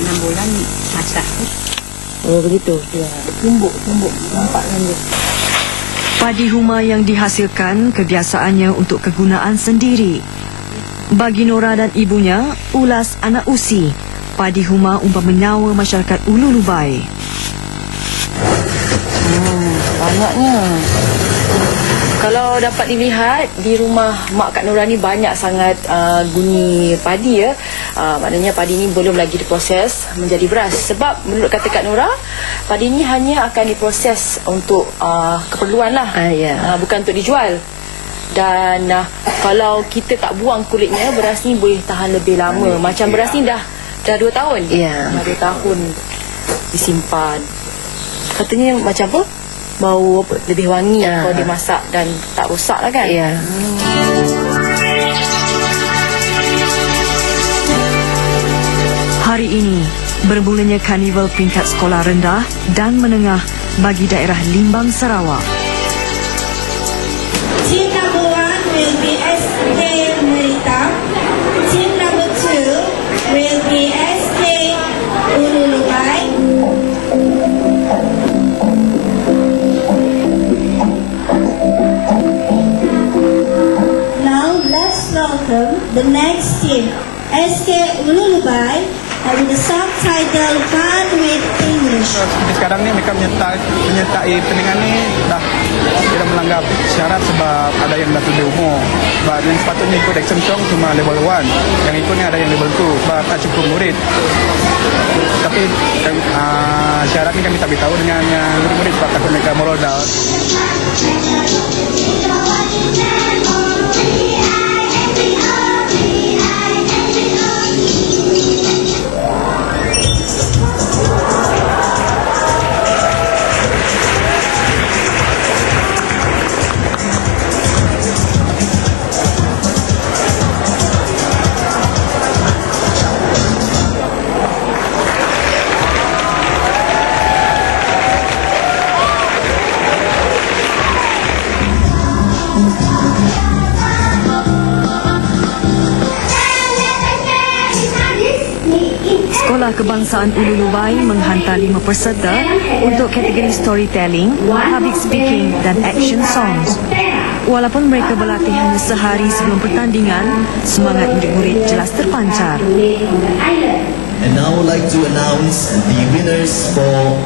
6 bulan masak. Oh begitu. Ya, tumbuk nampak kan dia. Padi huma yang dihasilkan kebiasaannya untuk kegunaan sendiri. Bagi Nora dan ibunya, ulas anak usi, padi huma umpama nyawa masyarakat Ulu Lubai. Banyaknya. Kalau dapat dilihat di rumah Mak Kak Nora ni banyak sangat guni padi ya. Maknanya padi ni belum lagi diproses menjadi beras. Sebab menurut kata Kak Nora, padi ni hanya akan diproses untuk keperluan lah. Bukan untuk dijual. Dan kalau kita tak buang kulitnya, beras ni boleh tahan lebih lama. Macam beras ni dah 2 tahun. Ya. Dah 2 tahun disimpan. Katanya macam apa? Bau apa? Lebih wangi kalau dimasak dan tak rosak lah kan? Ya. Hari ini, bermulanya karnival peringkat sekolah rendah dan menengah bagi daerah Limbang, Sarawak. Team number 1 will be SK Meritam. Team number 2 will be SK Ulu Lubai. Now let's welcome the next team, SK Ulu Lubai, with the subtitle Fun with English. Seperti sekarang ni mereka menyertai pertandingan ni dah tidak melanggar syarat sebab ada yang dah lebih umur. Sebab yang sepatutnya ikut action song cuma level 1. Yang ikut ni ada yang level 2 sebab tak cukup murid. Tapi syarat ni kami tak beritahu dengan yang murid-murid sebab takut mereka moral down. Sekolah Kebangsaan Ulu Lubai menghantar 5 peserta untuk kategori storytelling, public speaking dan action songs. Walaupun mereka berlatih hanya sehari sebelum pertandingan, semangat murid-murid jelas terpancar. And now I would like to announce the winners for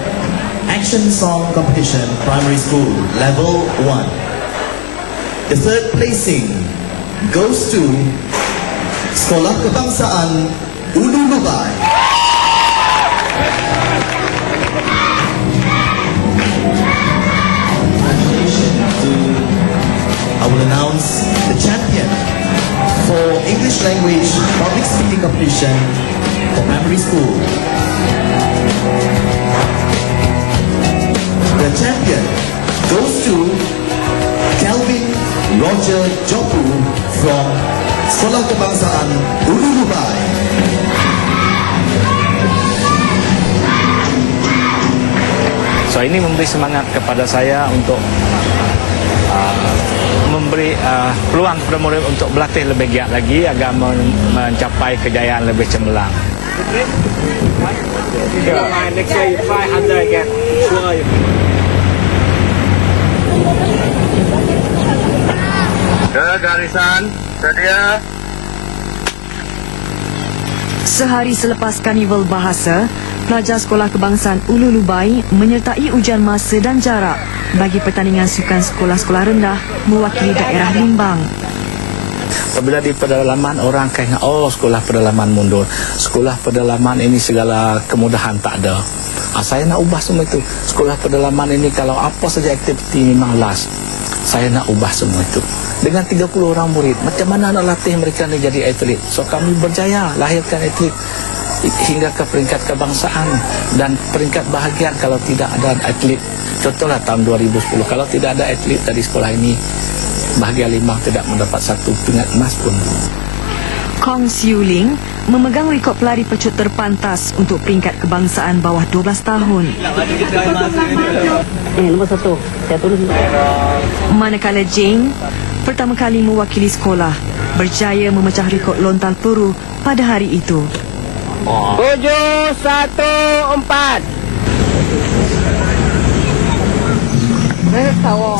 Action Song Competition Primary School Level 1. The third placing goes to Sekolah Kebangsaan Ulu Lubai. I will announce the champion for English language public speaking competition for primary school. The champion goes to Kelvin Roger Jopu from Sekolah Kebangsaan Ulu Lubai. So ini memberi semangat kepada saya untuk memberi peluang kepada murid untuk berlatih lebih giat lagi agar mencapai kejayaan lebih cemerlang. Garisan, sedia. Sehari selepas karnival bahasa, pelajar Sekolah Kebangsaan Ulu Lubai menyertai ujian masa dan jarak bagi pertandingan sukan sekolah-sekolah rendah mewakili daerah Limbang. Apabila di pedalaman, orang akan ingat, oh sekolah pedalaman mundur. Sekolah pedalaman ini segala kemudahan tak ada. Saya nak ubah semua itu. Sekolah pedalaman ini kalau apa saja aktiviti memang last. Saya nak ubah semua itu. Dengan 30 orang murid, macam mana nak latih mereka ni jadi atlet? So kami berjaya lahirkan atlet hingga ke peringkat kebangsaan dan peringkat bahagian kalau tidak ada atlet. Contohlah tahun 2010, kalau tidak ada atlet dari sekolah ini, bahagian Limbang tidak mendapat satu pingat emas pun. Kong Siu Ling memegang rekod pelari pecut terpantas untuk peringkat kebangsaan bawah 12 tahun. Nombor 1. Saya tulis. Manakala Jane pertama kali mewakili sekolah berjaya memecah rekod lontar peluru pada hari itu.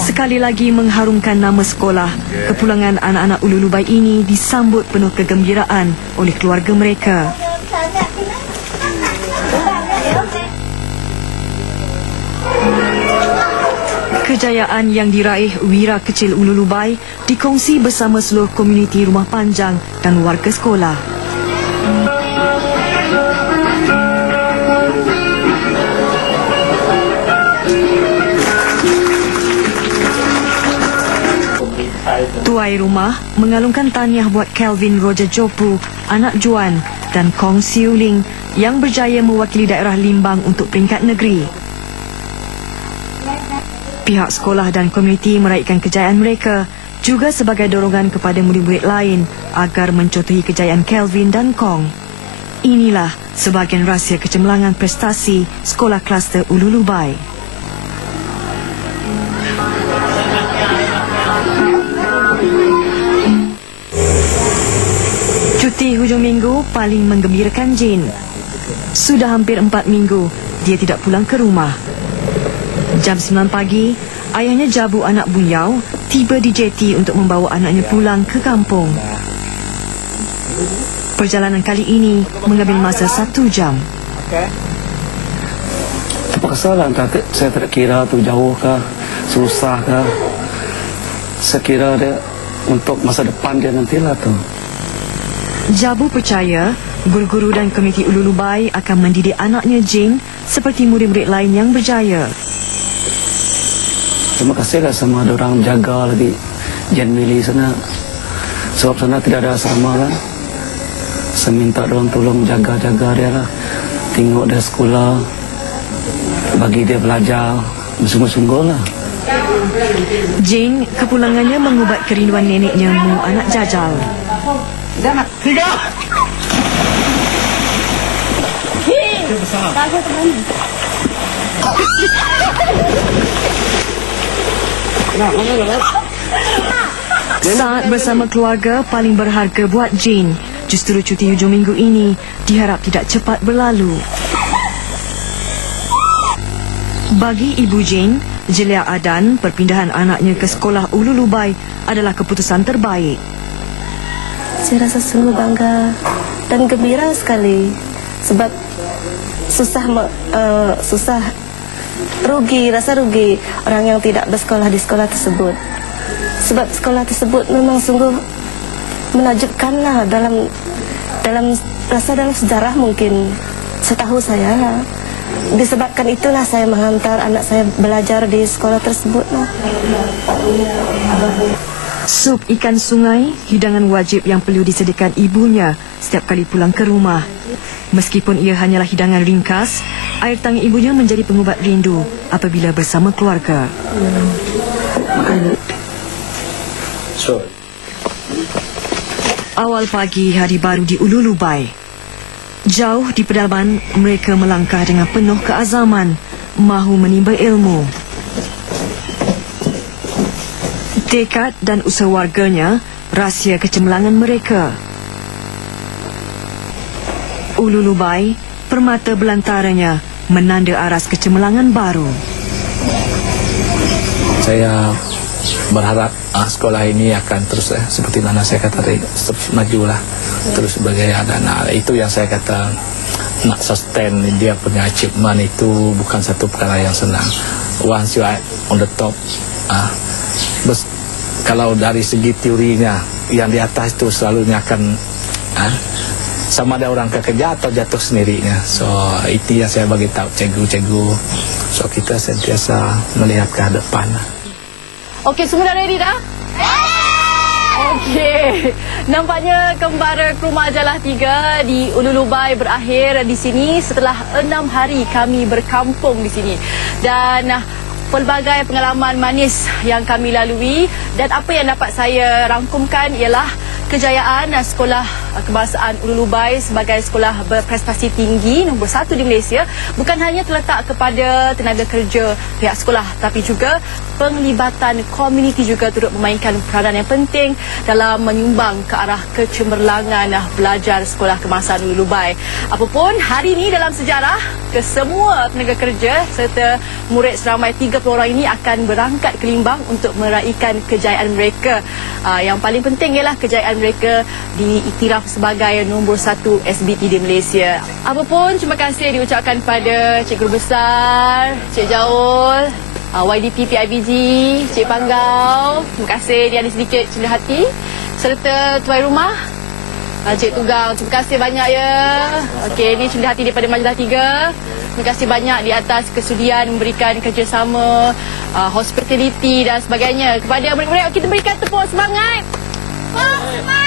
Sekali lagi mengharumkan nama sekolah, kepulangan anak-anak Ululubai ini disambut penuh kegembiraan oleh keluarga mereka. Kejayaan yang diraih Wira Kecil Ululubai dikongsi bersama seluruh komuniti Rumah Panjang dan warga sekolah. Tuai rumah mengalungkan tahniah buat Kelvin Roger Jopu, anak Juan, dan Kong Siu Ling yang berjaya mewakili daerah Limbang untuk peringkat negeri. Pihak sekolah dan komuniti meraihkan kejayaan mereka juga sebagai dorongan kepada murid-murid lain agar mencontohi kejayaan Kelvin dan Kong. Inilah sebahagian rahsia kecemerlangan prestasi sekolah kluster Ululubai. Cuti hujung minggu paling menggembirakan Jin. Sudah hampir 4 minggu dia tidak pulang ke rumah. Jam 9 pagi, ayahnya Jabu anak Bunyau tiba di jeti untuk membawa anaknya pulang ke kampung. Perjalanan kali ini mengambil masa 1 jam. Terpaksa lah, saya tidak kira tu jauh ke, susah ke. Saya kira dia untuk masa depan dia nantilah tu. Jabu percaya guru-guru dan komuniti Ululubai akan mendidik anaknya Jin seperti murid-murid lain yang berjaya. Terima kasihlah sama ada orang jaga lagi Jen Mili sana. Sebab sana tidak ada asrama kan. Saya minta orang tolong jaga-jaga dia lah. Tengok dia sekolah. Bagi dia belajar. Bersungguh-sungguh lah. Jin kepulangannya mengubat kerinduan neneknya Mu anak Jajal. Saat bersama keluarga paling berharga buat Jin. Justru cuti hujung minggu ini diharap tidak cepat berlalu. Bagi Ibu Jin, Jelia Adan, perpindahan anaknya ke sekolah Ululubai adalah keputusan terbaik. Saya rasa sungguh bangga dan gembira sekali sebab susah rasa rugi orang yang tidak bersekolah di sekolah tersebut. Sebab sekolah tersebut memang sungguh menakjubkanlah dalam sejarah mungkin setahu saya. Disebabkan itulah saya menghantar anak saya belajar di sekolah tersebut. Sup ikan sungai, hidangan wajib yang perlu disediakan ibunya setiap kali pulang ke rumah. Meskipun ia hanyalah hidangan ringkas, air tangan ibunya menjadi pengubat rindu apabila bersama keluarga. Awal pagi hari baru di Ululubai. Jauh di pedalaman, mereka melangkah dengan penuh keazaman, mahu menimba ilmu. Tekad dan usaha warganya, rahsia kecemerlangan mereka. Ululubai, permata belantaranya, menanda aras kecemerlangan baru. Saya berharap sekolah ini akan terus seperti mana saya kata tadi, terus majulah, terus berjaya. Dan itu yang saya kata, nak sustain dia punya achievement itu bukan satu perkara yang senang. Once you are on the top, kalau dari segi teorinya yang di atas itu selalunya akan sama ada orang kerja atau jatuh sendirinya. So itu yang saya bagi tahu cikgu-cikgu. So kita sentiasa melihat ke hadapan. Okey, semua dah ready dah? Okey. Nampaknya kembara Krumah Jalah 3 di Ululubai berakhir di sini setelah 6 hari kami berkampung di sini. Dan pelbagai pengalaman manis yang kami lalui dan apa yang dapat saya rangkumkan ialah kejayaan sekolah Kebangsaan Ululubai sebagai sekolah berprestasi tinggi nombor 1 di Malaysia bukan hanya terletak kepada tenaga kerja pihak sekolah, tapi juga penglibatan komuniti juga turut memainkan peranan yang penting dalam menyumbang ke arah kecemerlangan belajar sekolah kebangsaan Ululubai. Apapun, hari ini dalam sejarah, kesemua tenaga kerja serta murid seramai 30 orang ini akan berangkat ke Limbang untuk meraihkan kejayaan mereka. Yang paling penting ialah kejayaan mereka diiktiraf sebagai nombor 1 SBT di Malaysia. Apapun, terima kasih diucapkan pada Cik Guru Besar, Cik Jaul, YDP PIBG, Cik Panggau. Terima kasih dia ada sedikit cendera hati. Serta tuan rumah, Cik Tugau. Terima kasih banyak ya. Okey, ini cendera hati daripada Majalah 3. Terima kasih banyak di atas kesudian memberikan kerjasama, hospitality dan sebagainya. Kepada murid-murid, kita berikan tepuk semangat. Semangat!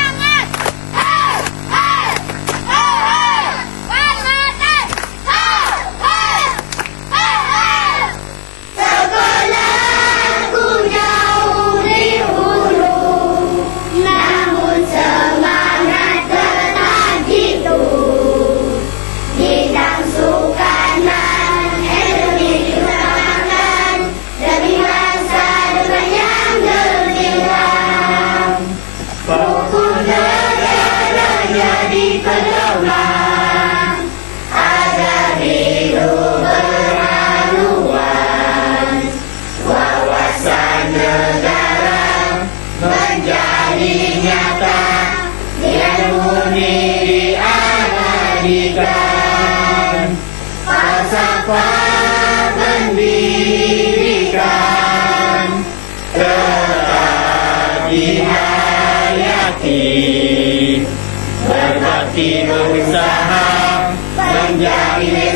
Berbakti berusaha menjadi